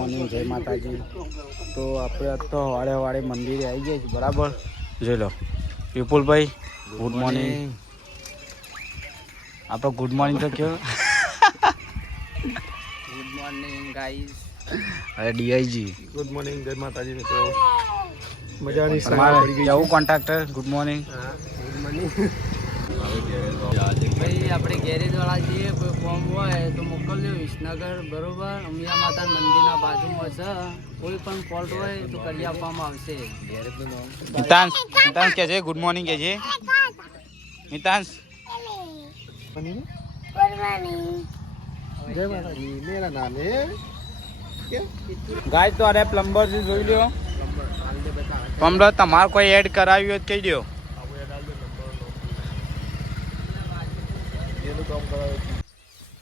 Morning જય માતાજી. તો આપણે તો વાળે વાળે મંદિરે આવી ગયા છીએ બરાબર? જોઈ લો. વિપુલભાઈ ગુડ મોર્નિંગ આપણે ગુડ મોર્નિંગ તો કયો. ગુડ મોર્નિંગ ગાઈસ અરે ડીઆઈજી. ગુડ મોર્નિંગ જય માતાજી મિત્રો. મજાની તમારે જવું કોન્ટ્રાક્ટર ગુડ મોર્નિંગ ભાઈ આપણે ગેરેજવાળા છીએ કોઈ ફોર્મ હોય તો મોકલજો વિસનગર બરોબર ઉમિયા માતા મંદિરના બાજુમાં છે. કોઈ પણ ફોલ્ટ હોય તો કરી આપવામાં આવશે. મિતાંશ મિતાંશ કે છે? ગુડ મોર્નિંગ કે છે? મિતાંશ? જય માતાજી. મેરા નામ ગાય તો અરે પ્લમ્બર જોઈ લ્યો. પ્લમ્બર તમારે કોઈ એડ કરાવ્યું હોય તો કહી દો એનું કામ કરાવે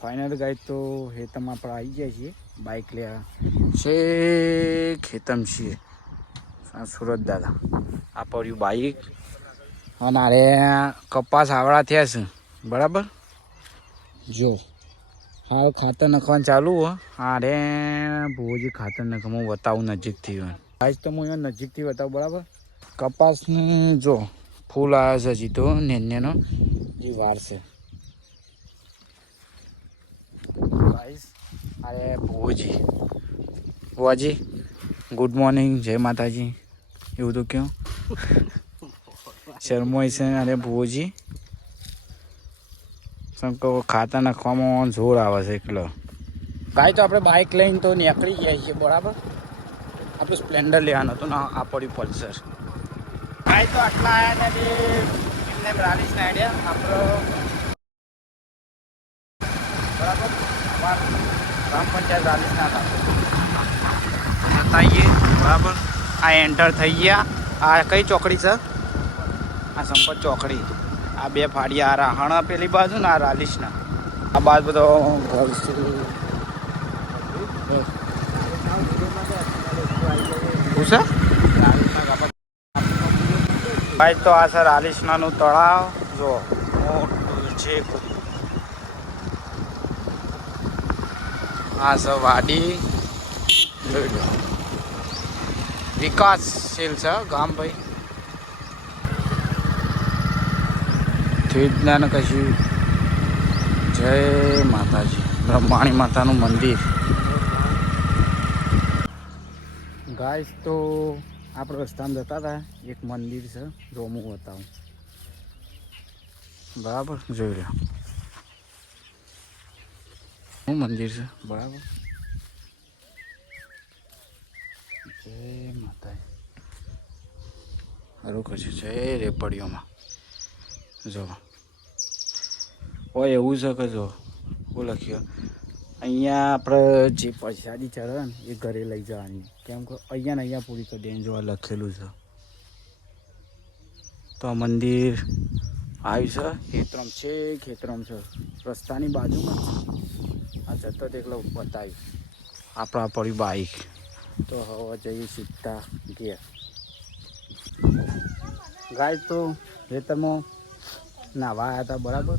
ફાઇનલ ગાઈ તો હેતમ આપણે આવી ગયા છીએ. બાઇક લેવા છે ખેતમ છીએ. સુરત દાદા. આ પડ્યું બાઇક અને અરે કપાસ આવડા થયા છે. બરાબર? જો. હાલ ખાતર નાખવાનું ચાલુ હો. અરે ભોજી ખાતર નાખવા હું બતાવું નજીકથી આજ તો હું નજીકથી બતાવું બરાબર? કપાસને જો ફૂલ આવ્યા છે હજી તો નેનો જે વાર છે. ગાઈસ અરે ભુવજી. ભુવાજી ગુડ મોર્નિંગ જય માતાજી. એવું તો ક્યું શર્મોય છે અરે ભુવજી. શંકો ખાતા નાખવામાં જોર આવે છે એકલો. ગાય તો આપણે બાઇક લઈને તો નીકળી ગયા છીએ, બરાબર? આપણે સ્પ્લેન્ડર લેવાનું હતું ને, આ પડ્યું પલ્સર ગાય તો આટલા આવ્યા ને એમને રાલીસ નાડ્યા આપણો બરાબર અમાર ગ્રામ પંચાયત બતાવીએ બરાબર? આ એન્ટર થઈ ગયા. આ કઈ ચોકડી છે? આ સંપત ચોકડી. આ બે ફાડિયા, આ રાહણા પેલી બાજુ ને આ રાલિશના. આ બાજુ બધો ઘર ભાઈ તો આ સર રાલીસનાનું તળાવ. જો, મોટું છે આ છે વાડી જોઈ લો. વિકાસશીલ છે ગામ ભાઈ વિજ્ઞાન કશું. જય માતાજી. બ્રહ્માણી માતાનું મંદિર. ગાઈસ, તો આપણે રસ્તામાં જતા હતા. એક મંદિર છે જો હું બતાવું બરાબર? જોઈ લો. મંદિર છે. બરાબર. જય માતા સારું કશું જય રેપડીઓમાં. જો. હોય એવું છે કે જો? હું લખ્યો. અહીંયા આપણે જે પ્રસાદી ચડે ને એ ઘરે લઈ જવાની. કેમ કે અહીંયા ને અહીંયા પૂરી કરી દેવાની જોવા લખેલું છે. તો આ મંદિર આવ્યું છે. ખેતરમ છે ખેતરમ છે. રસ્તાની બાજુમાં જતો એકલો બતાવ્યું આપણા પડ્યું બાઈક. તો હવે જઈએ સીધા ઘેર. ગાય તો ખેતરમાં નાવા આવ્યા હતા બરાબર?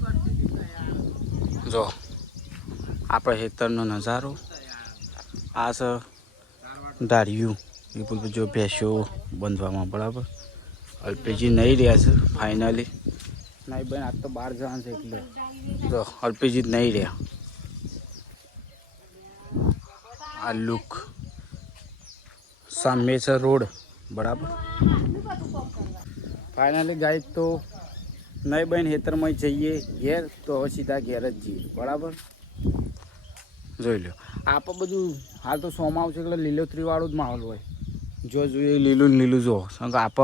જો આપણે ખેતરનો નજારો. આ છે ધાર્યું. એ બધું જો ભેંસો બંધવામાં બરાબર? અલ્પેજી નહીં રહ્યા છે ફાઇનલી નહીં બેન આજ તો બહાર જવાનું છે એટલે. જો અલ્પેજી નહીં રહ્યા. આ લુક. સામે છે રોડ. બરાબર. ફાઇનલી ગાય તો નહીં બહેન હેતરમાં જઈએ ઘેર, તો હવે સીધા ઘેર જ જઈએ. બરાબર? જોઈ લો આપણે બધું, હાલ તો સોમાં આવશે એટલે લીલોતરીવાળું જ માહોલ હોય. જો જોઈએ લીલું લીલું જો કારણ કે આપ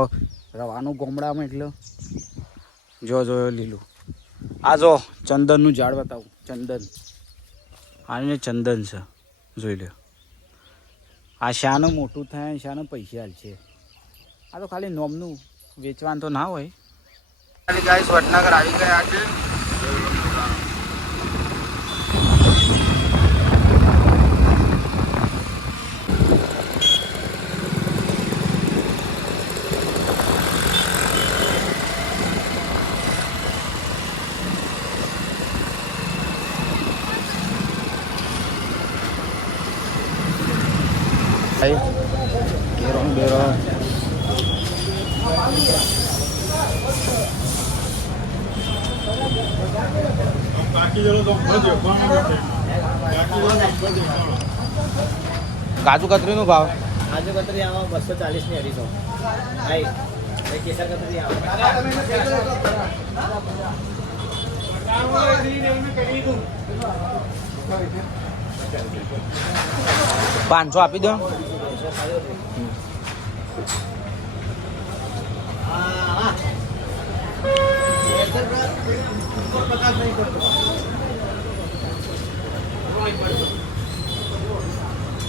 રવાનું ગોમડામાં એટલે જો જોયો લીલું. આ જો ચંદનનું ઝાડ બતાવું. ચંદન. આને ચંદન છે. જોઈ લો આ શાનું મોટું થાય શાનું પૈસા છે. આ તો ખાલી નોમનું વેચવાનું તો ના હોય. ખાલી ગાઈસ વડનગર આવી ગયા છે. કાજુ કતરીનો ભાવ? કાજુ કતરી આમાં બસો ચાલીસની અઢીસો કેસર કતરી પાંચસો આપી દો.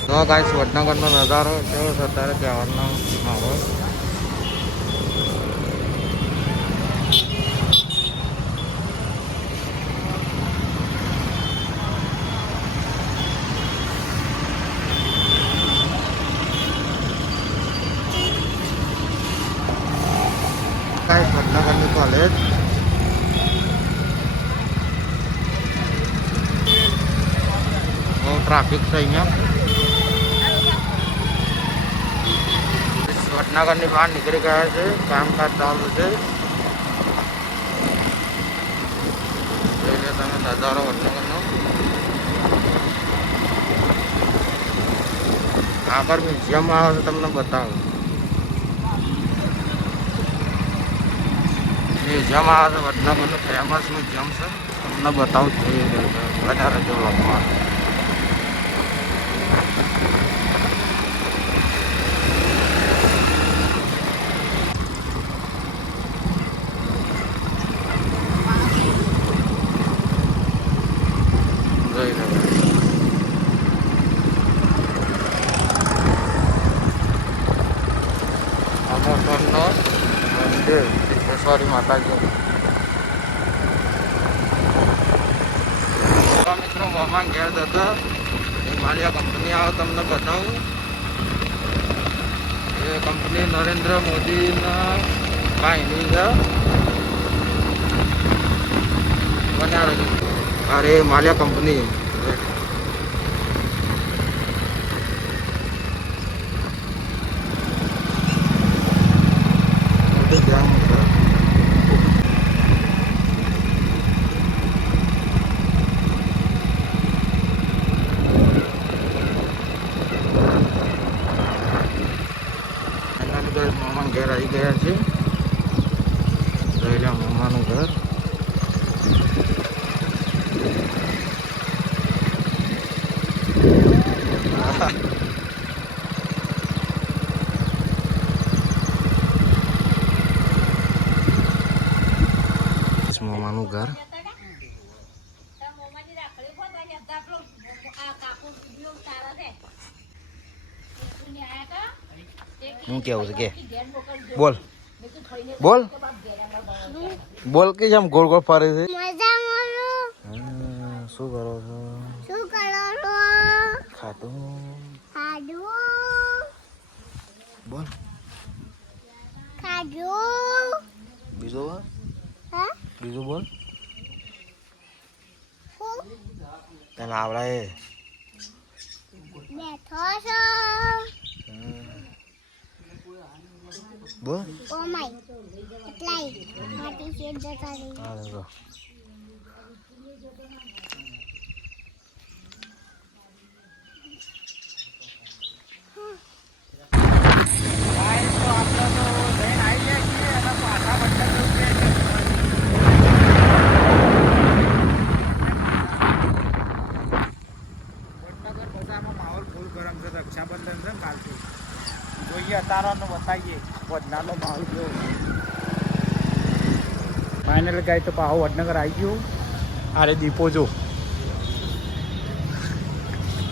તો ગાઈસ વડનગરનો નજારો કેવો છે? અત્યારે તહેવારનો માહોલ ગાઈસ વડનગરની કોલેજ બહુ ટ્રાફિક છે અહીંયા. વડનગરની બહાર નીકળી ગયા છે, કામકાજ ચાલુ છે. તમે નજારો વડનગરનો આગળ મ્યુઝિયમ આવે છે તમને બતાવું. મ્યુઝિયમ આવે છે વડનગરનું ફેમસ મ્યુઝિયમ છે. તમને બતાવું છું વધારે જો લખવા અમોસરનો મંદિર સિદ્ધેશ્વરી માતાજી મિત્રો મહેમાન ઘેર જતો હિમાલય કંપની આવે તમને બતાવું. એ કંપની નરેન્દ્ર મોદીના ભાઈની છે. બનાવે છે અરે માલિયા કંપની મોટી ગેમ છે એનાની ઘર મામાનું ઘર આવી ગયા છે જોઈ લે મામાનું ઘર મામાનું ઘર હું કેવું છે? કે બોલ. બોલ. બોલ કે જેમ ગોળ ગોળ ફરે છે. શું કરો છો? શું કરો છો? ખાતું ખાધું. બોલ. ખાધું. બીજું બોલ. હા? બીજો બોલ. તને આવડે બેઠો છો? બોલ. ઓ માય એટલાય માટી છે જતા રહી હા દેખો વડનગર બજારમાં માહોલ ફૂલ ગરમ છે રક્ષાબંધન છે ને કાલથી જોઈએ અતારાનો વડનાનો માહોલ કેવો ફાઇનલ ગાય તો પાહો વડનગર આવી ગયો. અરે દીપો જો.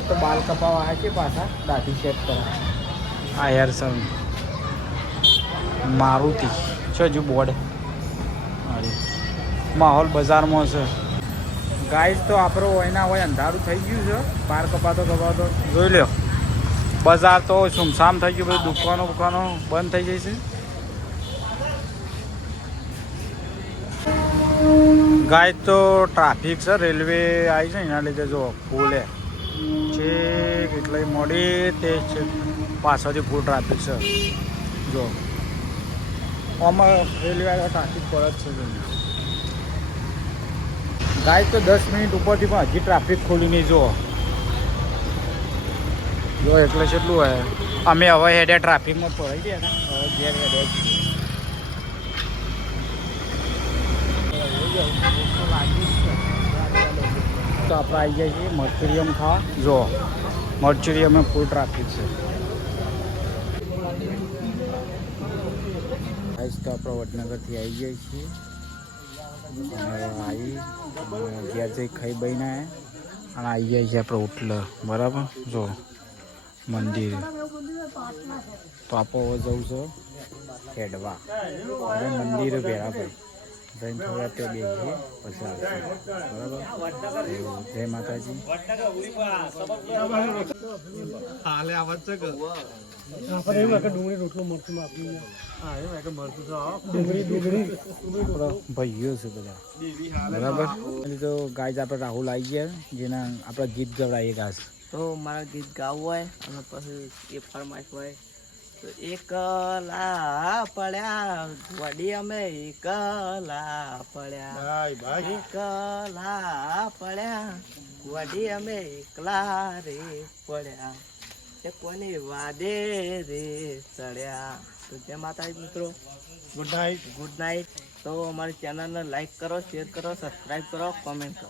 તો બાલ કપાવા આવ્યા છે પાછા દાઢી ચેક કરવા. આ હેર સલૂન મારુતિ. છે હજુ બોર્ડ. અરે માહોલ બજારમાં છે. ગાય તો આપણો હોય ના હોય અંધારું થઈ ગયું છે. બાર કપાતો કપાતો. જોઈ લ્યો. બજાર તો સુમસામ થઈ ગયું, બધું દુકાનો બુકાનો બંધ થઈ જાય છે. ગાય તો ટ્રાફિક છે, રેલવે આવી છે એના લીધે જો ફૂલે છે કેટલી મોડી તે છે, પાછળથી ફૂલ ટ્રાફિક છે. જો. આમાં રેલવે ટ્રાફિક પર જ છે ગાય તો દસ મિનિટ ઉપરથી પણ હજી ટ્રાફિક ખોલી નહીં જુઓ જો એટલે કેટલું હોય. અમે હવે હેડે ટ્રાફિકમાં પડી ગયા ને હવે ઘેર હેડે તો આપણે આવી જાય છીએ મર્ચુરિયમ ખાવા. જો મર્ચુરિયમે ફૂલ ટ્રાફિક છે. આજ તો આપણે વડનગરથી આવી જઈએ છીએ. આવી ઘેર જઈ ખાઈ બહીને અને આવી જાય છે આપણે ઉટલે બરાબર? જો. મંદિર. તો હવે જવું છો ખેડવા. હવે મંદિર ભેળા ભાઈ. જઈને થોડા તે છે પછી આવશે. બરાબર? જય માતાજી. હાલે આવત છે કે? આપણા ભાઈઓ છે બધા. બરાબર? એટલે તો ગાય આપણે રાહુલ આવી ગયા જેના આપણા ગીત ગવડાવીએ ગાસ તો મારા ગીત ગાવું હોય અને પછી એ ફરમાઈશ હોય. તો એકલા પડ્યા વડી અમે એકલા પડ્યા. એકલા પડ્યા વડી અમે એકલા રે પડ્યા. એ કોની વાદે રે ચડ્યા. તો જય માતાજી મિત્રો. ગુડ નાઇટ ગુડ નાઇટ તો અમારી ચેનલને લાઈક કરો શેર કરો સબસ્ક્રાઈબ કરો કોમેન્ટ કરો.